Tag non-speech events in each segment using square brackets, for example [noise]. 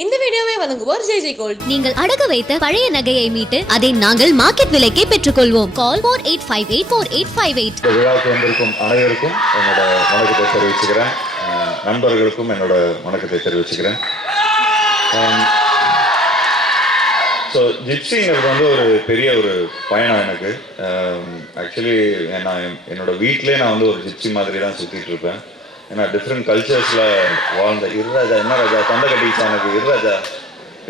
இந்த வீடியோவை வழங்குவோர் ஜெய் ஜெய் கோல்ட். நீங்கள் அடகு வைத்த பழைய நகையை மீட்டு அதை நாங்கள் மார்க்கெட் விலைக்கே பெற்றுக்கொள்வோம். Call four eight five eight four eight five eight விழாவுக்கு வந்திருக்கும் அனைவருக்கும் என்னோட வணக்கத்தை தெரிவிச்சுக்கிறேன். நண்பர்களுக்கும் என்னோட வணக்கத்தை தெரிவிச்சுக்கிறேன். ஸோ ஜிப்ஸிங்கிறது வந்து ஒரு பெரிய ஒரு பயணம் எனக்கு. ஆக்சுவலி நான் என்னோட வீட்டிலே நான் வந்து ஒரு ஜிப்ஸி மாதிரி தான் சுற்றிட்டு இருப்பேன். ஏன்னா டிஃப்ரெண்ட் கல்ச்சர்ஸில் வாழ்ந்த இருராஜா என்ன ராஜா? தந்தை கட்டிக்கிட்டானுக்கு எனக்கு இருராஜா.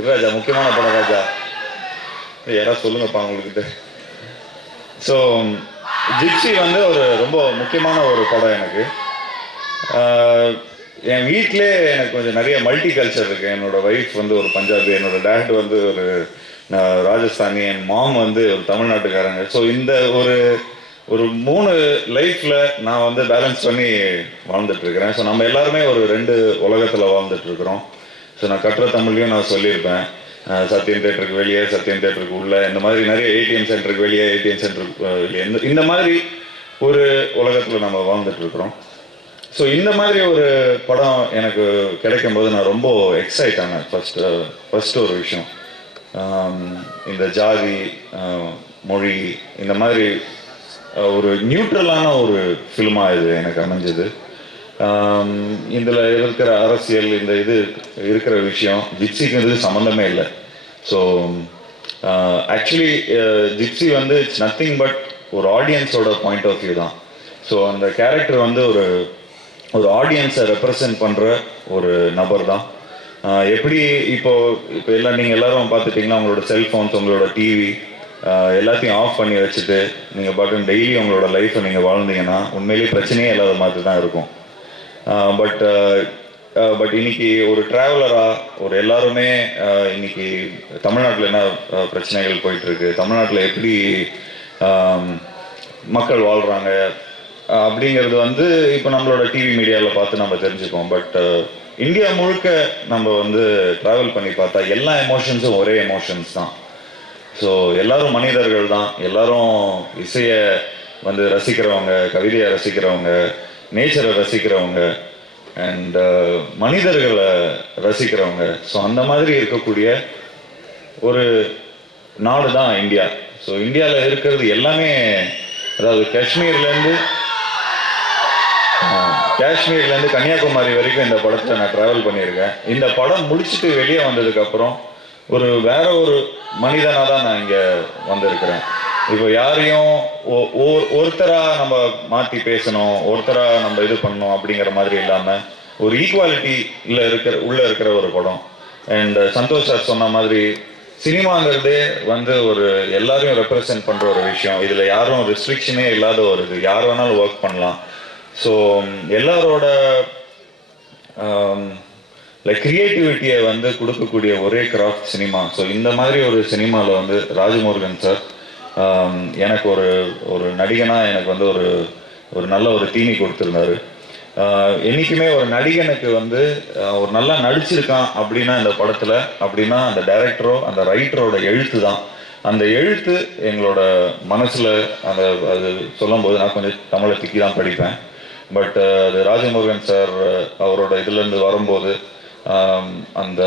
இருராஜா முக்கியமான படம் ராஜா. யாராவது சொல்லுங்கப்பா உங்களுக்கிட்ட ஸோ ஜிப்சி வந்து ஒரு ரொம்ப முக்கியமான ஒரு படம் எனக்கு. என் வீட்டிலே எனக்கு கொஞ்சம் நிறைய மல்டி கல்ச்சர் இருக்கு. என்னோட ஒய்ஃப் வந்து ஒரு பஞ்சாபி என்னோட டேட் வந்து ஒரு ராஜஸ்தானி என் மாம் வந்து ஒரு தமிழ்நாட்டுக்காரங்க. ஸோ இந்த ஒரு ஒரு மூணு லைஃப்ல நான் வந்து பேலன்ஸ் பண்ணி வாழ்ந்துட்டு இருக்கிறேன் ஸோ நம்ம எல்லாருமே ஒரு ரெண்டு உலகத்துல வாழ்ந்துட்டு இருக்கிறோம் ஸோ நான் கட்டுற தமிழ்லையும் நான் சொல்லியிருப்பேன். சத்தியம் தேட்டருக்கு வெளியே சத்யம் தேட்டருக்கு உள்ள இந்த மாதிரி நிறைய ஏடிஎம் சென்டருக்கு வெளியே ஏடிஎம் சென்டருக்கு வெளியே. இந்த இந்த மாதிரி ஒரு உலகத்தில் நம்ம வாழ்ந்துட்டு இருக்கிறோம் ஸோ இந்த மாதிரி ஒரு படம் எனக்கு கிடைக்கும் போது நான் ரொம்ப எக்ஸைட் ஆனேன். ஃபர்ஸ்ட் ஃபர்ஸ்ட் ஒரு விஷயம். இந்த ஜாதி மொழி இந்த மாதிரி ஒரு நியூட்ரலான ஒரு ஃபிலிமா இது எனக்கு அமைஞ்சது. இதில் இருக்கிற அரசியல் இந்த இது இருக்கிற விஷயம் ஜிப்சிக்கு சம்மந்தமே இல்லை. ஸோ ஆக்சுவலி ஜிப்சி வந்து இட்ஸ் நத்திங் பட் ஒரு ஆடியன்ஸோட பாயிண்ட் ஆஃப் வியூ தான். ஸோ அந்த கேரக்டர் வந்து ஒரு ஒரு ஆடியன்ஸை ரெப்ரசன்ட் பண்ணுற ஒரு நபர் தான். எப்படி இப்போ இப்போ எல்லாம் நீங்கள் எல்லாரும் பார்த்துட்டிங்கன்னா உங்களோட செல்ஃபோன்ஸ் உங்களோட டிவி எல்லாத்தையும் ஆஃப் பண்ணி வச்சுட்டு நீங்கள் பாட்டு டெய்லி உங்களோட லைஃப்பை நீங்கள் வாழ்ந்தீங்கன்னா உண்மையிலேயே பிரச்சனையே இல்லாத மாதிரி தான் இருக்கும். பட் பட் இன்னைக்கு ஒரு டிராவலரா ஒரு எல்லாருமே இன்னைக்கு தமிழ்நாட்டில் என்ன பிரச்சனைகள் போயிட்டு இருக்கு தமிழ்நாட்டில் எப்படி மக்கள் வாழ்கிறாங்க அப்படிங்கிறது வந்து இப்போ நம்மளோட டிவி மீடியாவில் பார்த்து நம்ம தெரிஞ்சுப்போம். பட் இந்தியா முழுக்க நம்ம வந்து டிராவல் பண்ணி பார்த்தா எல்லா எமோஷன்ஸும் ஒரே எமோஷன்ஸ் தான். ஸோ எல்லாரும் மனிதர்கள் தான். எல்லாரும் இசையை வந்து ரசிக்கிறவங்க கவிதையை ரசிக்கிறவங்க நேச்சரை ரசிக்கிறவங்க அண்ட் uh, மனிதர்களை ரசிக்கிறவங்க. ஸோ அந்த மாதிரி இருக்கக்கூடிய ஒரு நாடு தான் இந்தியா. ஸோ இந்தியாவில் இருக்கிறது எல்லாமே அதாவது காஷ்மீர்லேருந்து காஷ்மீர்லேருந்து கன்னியாகுமரி வரைக்கும் இந்த படத்தை நான் ட்ராவல் பண்ணியிருக்கேன். இந்த படம் முடிச்சுட்டு வெளியே வந்ததுக்கப்புறம் ஒரு வேற ஒரு மனிதனாக தான் நான் இங்கே வந்திருக்கிறேன். இப்போ யாரையும் ஒ- நம்ம மாற்றி பேசணும் ஒருத்தராக நம்ம இது பண்ணணும் அப்படிங்கிற மாதிரி இல்லாமல் ஒரு ஈக்குவாலிட்டியில் இருக்கிற உள்ளே இருக்கிற ஒரு படம். அண்ட் சந்தோஷ் சார் சொன்ன மாதிரி சினிமாங்கிறதே வந்து ஒரு எல்லாரையும் ரெப்ரசென்ட் பண்ணுற ஒரு விஷயம். இதில் யாரும் ரெஸ்ட்ரிக்ஷனே இல்லாத ஒரு இது. யார் வேணாலும் ஒர்க் பண்ணலாம். ஸோ எல்லாரோட um, லைக் கிரியேட்டிவிட்டியை வந்து கொடுக்கக்கூடிய ஒரே கிராஃப்ட் சினிமா ஸோ இந்த மாதிரி ஒரு சினிமாவில் வந்து ராஜமுருகன் சார் um, எனக்கு ஒரு ஒரு நடிகனாக எனக்கு வந்து ஒரு ஒரு நல்ல ஒரு தீனி கொடுத்துருந்தாரு. Uh, என்றைக்குமே ஒரு நடிகனுக்கு வந்து uh, ஒரு நல்லா நடிச்சிருக்கான் அப்படின்னா இந்த படத்தில் அப்படின்னா அந்த டைரக்டரோ அந்த ரைட்டரோட எழுத்து தான். அந்த எழுத்து எங்களோட மனசில் அந்த அது சொல்லும்போது நான் கொஞ்சம் தமிழை திக்கி தான் படிப்பேன் பட் uh, அது ராஜமுருகன் சார் அவரோட இதுலேருந்து வரும்போது அந்த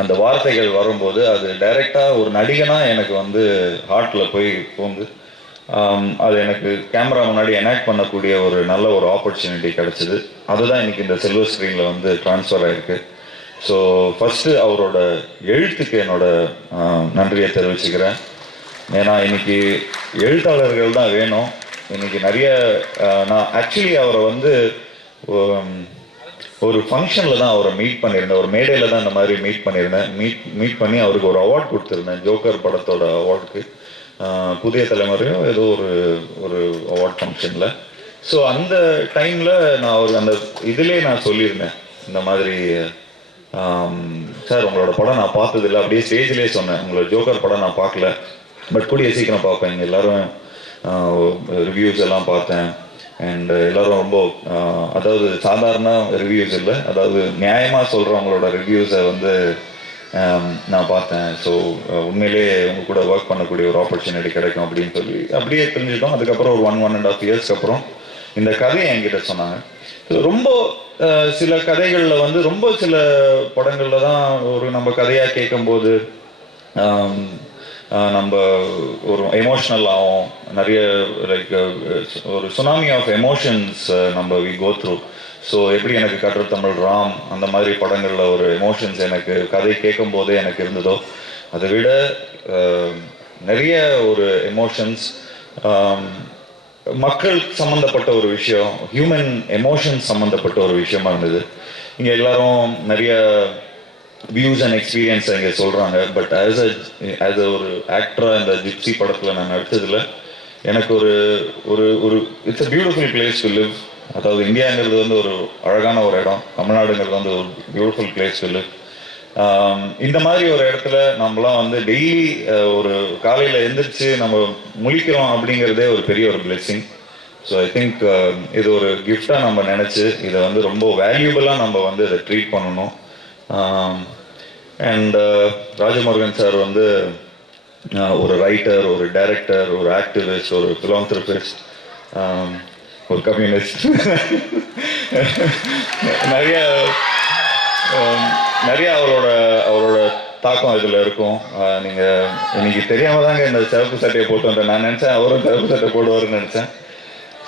அந்த வார்த்தைகள் வரும்போது அது டைரெக்டாக ஒரு நடிகனாக எனக்கு வந்து ஹார்ட்டில் போய் போந்து அது எனக்கு கேமரா முன்னாடி எனாக்ட் பண்ணக்கூடிய ஒரு நல்ல ஒரு ஆப்பர்ச்சுனிட்டி கிடச்சிது. அதுதான் இன்னைக்கு இந்த சில்வர் ஸ்க்ரீனில் வந்து ட்ரான்ஸ்ஃபர் ஆயிருக்கு. ஸோ ஃபஸ்ட்டு அவரோட எழுத்துக்கு என்னோட நன்றியை தெரிவிச்சுக்கிறேன். ஏன்னா இன்னைக்கு எழுத்தாளர்கள் தான் வேணும். இன்னைக்கு நிறைய நான் ஆக்சுவலி அவரை வந்து ஒரு ஃபங்க்ஷனில் தான் அவரை மீட் பண்ணியிருந்தேன். ஒரு மேடையில் தான் இந்த மாதிரி மீட் பண்ணியிருந்தேன். மீட் மீட் பண்ணி அவருக்கு ஒரு அவார்ட் கொடுத்துருந்தேன். ஜோக்கர் படத்தோட அவார்டுக்கு புதிய தலைமுறையோ ஏதோ ஒரு ஒரு அவார்ட் ஃபங்க்ஷனில் ஸோ அந்த டைமில் நான் அவர் அந்த இதிலே நான் சொல்லியிருந்தேன். இந்த மாதிரி சார் உங்களோட படம் நான் பார்த்ததில்ல. அப்படியே ஸ்டேஜ்லேயே சொன்னேன். உங்களோட ஜோக்கர் படம் நான் பார்க்கல. பட் கூடிய சீக்கிரம் பார்ப்பேன். எல்லாரும் ரிவ்யூஸ் எல்லாம் பார்த்தேன். அண்ட் எல்லாரும் ரொம்ப அதாவது சாதாரண ரிவ்யூஸ் இல்லை. அதாவது நியாயமாக சொல்கிறவங்களோட ரிவ்யூஸை வந்து நான் பார்த்தேன். ஸோ உண்மையிலேயே உங்க கூட ஒர்க் பண்ணக்கூடிய ஒரு ஆப்பர்ச்சுனிட்டி கிடைக்கும் அப்படின்னு சொல்லி அப்படியே தெரிஞ்சுட்டோம் அதுக்கப்புறம் ஒரு ஒன் ஒன் அண்ட் ஆஃப் இயர்ஸ்க்கு அப்புறம் இந்த கதையை என்கிட்ட சொன்னாங்க. ரொம்ப சில கதைகளில் வந்து ரொம்ப சில படங்களில் தான் ஒரு நம்ம கதையாக கேட்கும்போது நம்ம ஒரு எமோஷ்னல் ஆகும் நிறைய லைக் ஒரு சுனாமி ஆஃப் எமோஷன்ஸ் நம்ம வி கோ த்ரூ ஸோ எப்படி எனக்கு கற்ற தமிழ் ராம் அந்த மாதிரி படங்களில் ஒரு எமோஷன்ஸ் எனக்கு கதை கேட்கும் போதே எனக்கு இருந்ததோ அதை விட நிறைய ஒரு எமோஷன்ஸ் மக்கள் சம்மந்தப்பட்ட ஒரு விஷயம் ஹியூமன் எமோஷன்ஸ் சம்மந்தப்பட்ட ஒரு விஷயமா இருந்தது. இங்கே எல்லாரும் நிறைய வியூஸ் அண்ட் எக்ஸ்பீரியன்ஸ் இங்கே சொல்கிறாங்க but as a as a ஒரு ஆக்டராக இந்த ஜிப்சி படத்தில் நான் நடித்ததில் எனக்கு ஒரு ஒரு ஒரு it's a beautiful place to live அதாவது இந்தியாங்கிறது வந்து ஒரு அழகான ஒரு இடம். தமிழ்நாடுங்கிறது வந்து ஒரு பியூட்டிஃபுல் பிளேஸ் டு லிவ் இந்த மாதிரி ஒரு இடத்துல நம்மலாம் வந்து டெய்லி ஒரு காலையில் எந்திரிச்சு நம்ம முழிக்கிறோம் அப்படிங்கிறதே ஒரு பெரிய ஒரு பிளெஸ்ஸிங் ஸோ ஐ திங்க் இது ஒரு கிஃப்டாக நம்ம நினச்சி இதை வந்து ரொம்ப வேல்யூபிளாக நம்ம வந்து இதை ட்ரீட் பண்ணணும். அண்ட் uh, ராஜமுருகன் சார் வந்து uh, ஒரு ரைட்டர் ஒரு டைரக்டர் ஒரு ஆக்டிவிஸ்ட் ஒரு ஃபிலாந்திரபிஸ்ட் um, ஒரு கம்யூனிஸ்ட் [laughs] நிறைய um, நிறைய அவரோட அவரோட தாக்கம் இதில் இருக்கும். Uh, நீங்கள் இன்னைக்கு தெரியாம தாங்க இந்த சிறப்பு சட்டையை போட்டு வந்தேன். நான் நினச்சேன் அவரும் சிறப்பு சட்டை போடுவாருன்னு நினச்சேன்.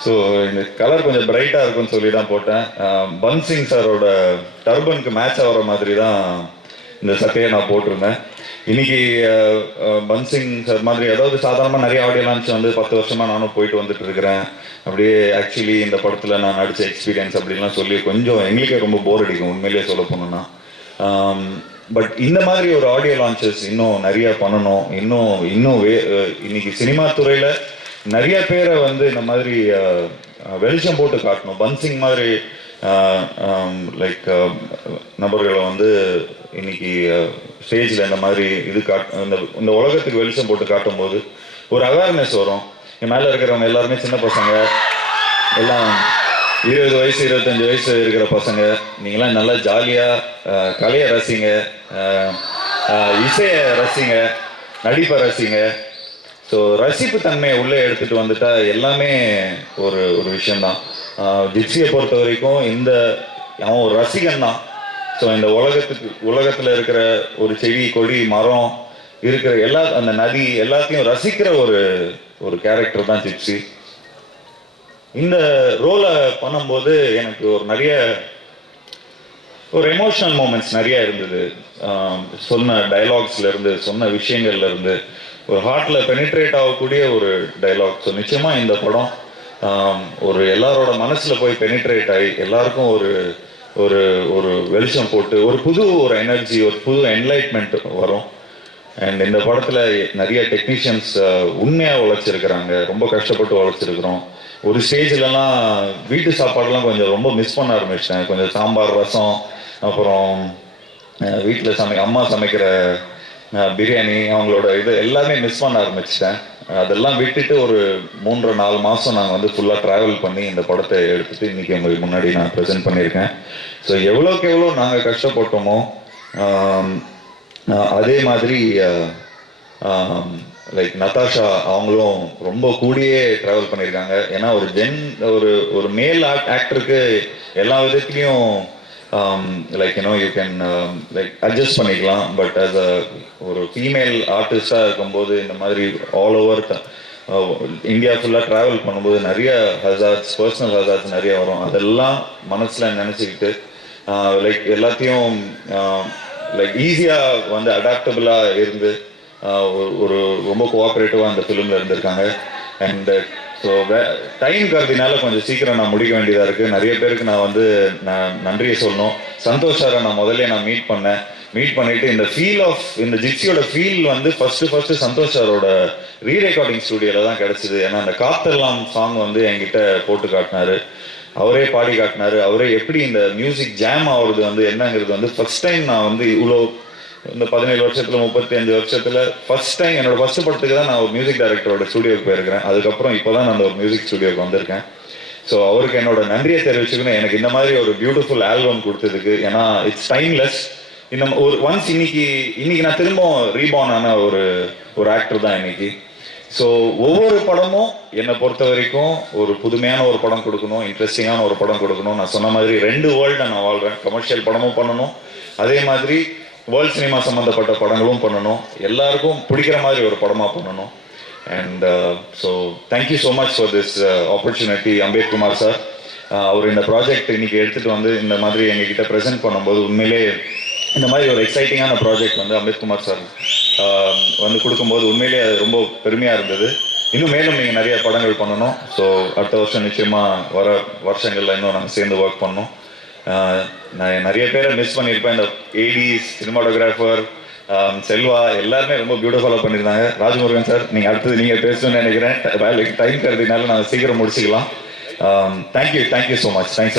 ஸோ இந்த கலர் கொஞ்சம் பிரைட்டாக இருக்கும்னு சொல்லி தான் போட்டேன் um, பன்சிங் சாரோட டர்பனுக்கு மேட்ச் ஆகிற மாதிரி தான் இந்த சட்டையை நான் போட்டிருந்தேன். இன்னைக்கு பன்சிங் சார் மாதிரி அதாவது சாதாரணமாக நிறைய ஆடியோ லான்ச் வந்து பத்து வருஷமாக நானும் போயிட்டு வந்துட்டு இருக்கிறேன் அப்படியே ஆக்சுவலி இந்த படத்தில் நான் நடித்த எக்ஸ்பீரியன்ஸ் அப்படின்லாம் சொல்லி கொஞ்சம் எங்களுக்கே ரொம்ப போர் அடிக்கும் உண்மையிலேயே சொல்ல போனோம்னா. பட் இந்த மாதிரி ஒரு ஆடியோ லான்ச்சஸ் இன்னும் நிறைய பண்ணணும். இன்னும் இன்னும் வே இன்னைக்கு சினிமா துறையில் நிறைய பேரை வந்து இந்த மாதிரி வெளிச்சம் போட்டு காட்டணும். பன்சிங் மாதிரி லைக் நபர்களை வந்து இன்னைக்கு ஸ்டேஜில் இந்த மாதிரி இது காட் இந்த இந்த உலகத்துக்கு வெளிச்சம் போட்டு காட்டும்போது ஒரு அவேர்னஸ் வரும். என் மேலே இருக்கிறவங்க எல்லாருமே சின்ன பசங்க. எல்லாம் இருபது வயசு இருபத்தஞ்சு வயசு இருக்கிற பசங்க. நீங்களாம் நல்லா ஜாலியாக கலையை ரசிங்க. இசையை ரசிங்க. நடிப்பை ரசிங்க. ஸோ ரசிப்பு தன்மையை உள்ளே எடுத்துகிட்டு வந்துட்டா எல்லாமே ஒரு ஒரு விஷயந்தான் ஜிப்சியை பொறுத்த வரைக்கும் இந்த அவன் ஒரு ரசிகன் தான் ஸோ இந்த உலகத்துக்கு உலகத்தில் இருக்கிற ஒரு செடி கொடி மரம் இருக்கிற எல்லா அந்த நதி எல்லாத்தையும் ரசிக்கிற ஒரு ஒரு கேரக்டர் தான் ஜிப்சி. இந்த ரோலை பண்ணும்போது எனக்கு ஒரு நிறைய ஒரு எமோஷனல் மூமெண்ட்ஸ் நிறைய இருந்தது. சொன்ன டைலாக்ஸ்ல இருந்து சொன்ன விஷயங்கள்ல இருந்து ஒரு ஹார்ட்ல பெனிட்ரேட் ஆகக்கூடிய ஒரு டைலாக் ஸோ நிச்சயமா இந்த படம் ஒரு எல்லாரோட மனசுல போய் பெனிட்ரேட் ஆகி எல்லாருக்கும் ஒரு ஒரு ஒரு வெளிச்சம் போட்டு ஒரு புது ஒரு எனர்ஜி ஒரு புது என்லைட்மெண்ட் வரும். அண்ட் இந்த படத்தில் நிறைய டெக்னீஷியன்ஸ் உண்மையாக உழைச்சிருக்கிறாங்க. ரொம்ப கஷ்டப்பட்டு உழைச்சிருக்கிறோம். ஒரு ஸ்டேஜ்லலாம் வீட்டு சாப்பாடுலாம் கொஞ்சம் ரொம்ப மிஸ் பண்ண ஆரம்பிச்சிட்டேன். கொஞ்சம் சாம்பார் ரசம் அப்புறம் வீட்டில் சமை அம்மா சமைக்கிற பிரியாணி அவங்களோட இது எல்லாமே மிஸ் பண்ண ஆரம்பிச்சிட்டேன். அதெல்லாம் விட்டுட்டு ஒரு மூன்று நாலு மாதம் நாங்கள் வந்து ஃபுல்லாக ட்ராவல் பண்ணி இந்த படத்தை எடுத்துட்டு இன்னைக்கு உங்களுக்கு முன்னாடி நான் ப்ரெசென்ட் பண்ணியிருக்கேன். ஸோ எவ்வளோக்கு எவ்வளோ நாங்கள் கஷ்டப்பட்டோமோ அதே மாதிரி லைக் நதாஷா அவங்களும் ரொம்ப கூடியே ட்ராவல் பண்ணியிருக்காங்க. ஏன்னா ஒரு ஜென் ஒரு ஒரு மேல் ஆக்டருக்கு எல்லா விதத்துலேயும் like you know you can like adjust பண்ணிக்கலாம் பட் as a ஒரு ஃபீமேல் ஆர்டிஸ்டாக இருக்கும்போது இந்த மாதிரி ஆல் ஓவர் இந்தியா ஃபுல்லாக ட்ராவல் பண்ணும்போது நிறைய ஹசார்ட்ஸ் பர்சனல் ஹசார்ட்ஸ் நிறைய வரும். அதெல்லாம் மனசில் நினச்சிக்கிட்டு லைக் uh, எல்லாத்தையும் uh, லைக் ஈஸியாக வந்து அடாப்டபுளாக இருந்து uh, ஒரு ஒரு ரொம்ப கோஆப்ரேட்டிவாக அந்த ஃபிலிமில் இருந்திருக்காங்க. அண்ட் ஸோ டைம் கருதினால கொஞ்சம் சீக்கிரம் நான் முடிக்க வேண்டியதாக இருக்குது நிறைய பேருக்கு நான் வந்து நான் நன்றியை சொல்லணும். சந்தோஷ் சாரை நான் முதல்ல நான் மீட் பண்ணேன். மீட் பண்ணிட்டு இந்த ஃபீல் ஆஃப் இந்த ஜிப்சியோட ஃபீல் வந்து ஃபர்ஸ்ட் ஃபர்ஸ்ட் சந்தோஷ் சாரோட ரீ ரெக்கார்டிங் ஸ்டுடியோல தான் கிடைச்சது. ஏன்னா அந்த காத்தெல்லாம் சாங் வந்து என்கிட்ட போட்டு காட்டினாரு. அவரே பாடி காட்டினாரு. அவரே எப்படி இந்த மியூசிக் ஜாம் ஆகுறது வந்து என்னங்கிறது வந்து ஃபர்ஸ்ட் டைம் நான் வந்து இவ்வளோ இந்த பதினேழு வருஷத்துல முப்பத்தி அஞ்சு வருஷத்துல ஃபர்ஸ்ட் டைம் என்னோட ஃபர்ஸ்ட் படத்துக்கு தான் நான் ஒரு மியூசிக் டைரக்டரோட ஸ்டுடியோக்கு போயிருக்கிறேன். அதுக்கப்புறம் இப்போதான் நான் அந்த ஒரு மியூசிக் ஸ்டுடியோக்கு வந்திருக்கேன். ஸோ அவருக்கு என்னோட நன்றியை தெரிவிச்சுக்கணும். எனக்கு இந்த மாதிரி ஒரு பியூட்டிஃபுல் ஆல்பம் கொடுத்ததுக்கு ஏன்னா இட்ஸ் டைம்லெஸ் இந்த ஒரு ஒன்ஸ் இன்னைக்கு இன்னைக்கு நான் திரும்பவும் ரீபார்ன் ஆன ஒரு ஒரு ஆக்டர் தான் இன்னைக்கு. ஸோ ஒவ்வொரு படமும் என்னை பொறுத்த வரைக்கும் ஒரு புதுமையான ஒரு படம் கொடுக்கணும் இன்ட்ரெஸ்டிங்கான ஒரு படம் கொடுக்கணும். நான் சொன்ன மாதிரி ரெண்டு வேர்ல்டை நான் வாழ்கிறேன் கமர்ஷியல் படமும் பண்ணணும். அதே மாதிரி வேர்ல்ட் சினிமா சம்மந்தப்பட்ட படங்களும் பண்ணணும். எல்லாருக்கும் பிடிக்கிற மாதிரி ஒரு படமாக பண்ணணும். And so thank you so much for this opportunity Ambethkumar sir அவர் இந்த ப்ராஜெக்ட் இன்னைக்கு எடுத்துகிட்டு வந்து இந்த மாதிரி எங்ககிட்ட ப்ரெசென்ட் பண்ணும்போது உண்மையிலே இந்த மாதிரி ஒரு எக்ஸைட்டிங்கான ப்ராஜெக்ட் வந்து அம்பேத்குமார் சார் um, வந்து கொடுக்கும்போது உண்மையிலேயே அது ரொம்ப பெருமையாக இருந்தது. இன்னும் மேலும் நீங்கள் நிறைய படங்கள் பண்ணணும். ஸோ அடுத்த வருஷம் நிச்சயமாக வர வருஷங்களில் இன்னும் நாங்கள் சேர்ந்து ஒர்க் பண்ணோம் நான் நிறைய பேரை மிஸ் பண்ணியிருப்பேன். இந்த ஏடி சினிமாட்டோகிராஃபர் செல்வா எல்லாருமே ரொம்ப பியூட்டிஃபுல்லாக பண்ணியிருந்தாங்க. ராஜமுருகன் சார் நீங்கள் அடுத்தது நீங்கள் பேசணும்னு நினைக்கிறேன். டைம் கருதினால நான் சீக்கிரம் முடிச்சுக்கலாம். Thank you thank you so much thanks